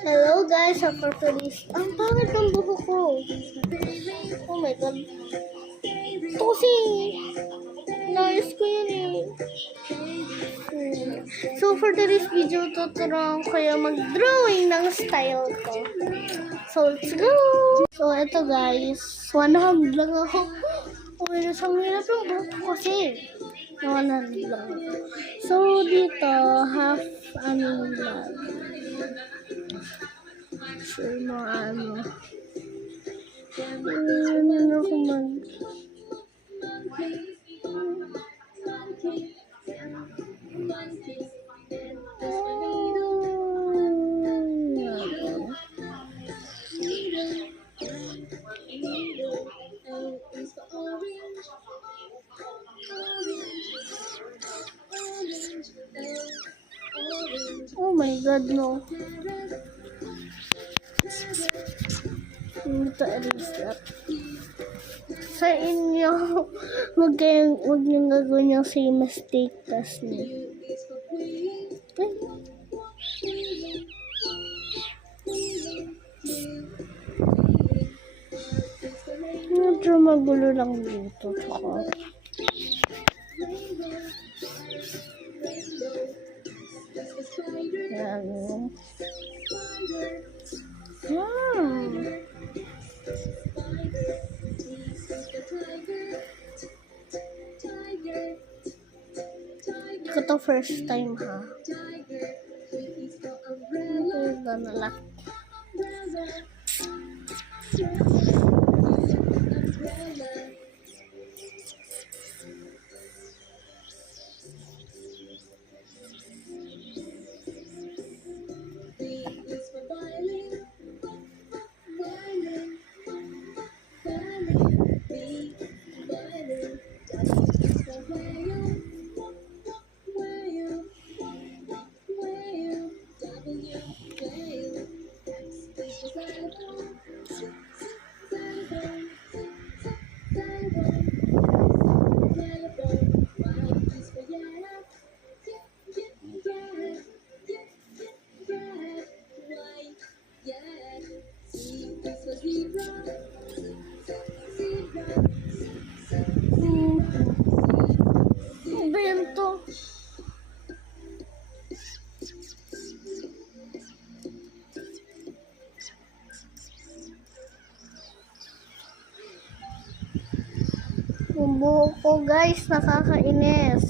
Hello guys, ako Feliz. Ang pangit ng buho ko. Oh my god. Ito kasi nais ko yun eh. So for today's video, tuturuan ko kayo mag-drawing ng style ko. So let's go! So ito guys, one hand lang ako. Oh my god, ang hirap yung buho ko kasi. One hand lang. So dito, half ano lang. Sure mo ano. Ano ko mag... Oh my god, no. Ito erase that. Sa inyo, huwag niyong gagawin yung same mistake tas niyo. Medyo magulo lang dito. Yan. Ito first time ha. Ito na lang. Bento. Yung buhok ko guys, nakakainis.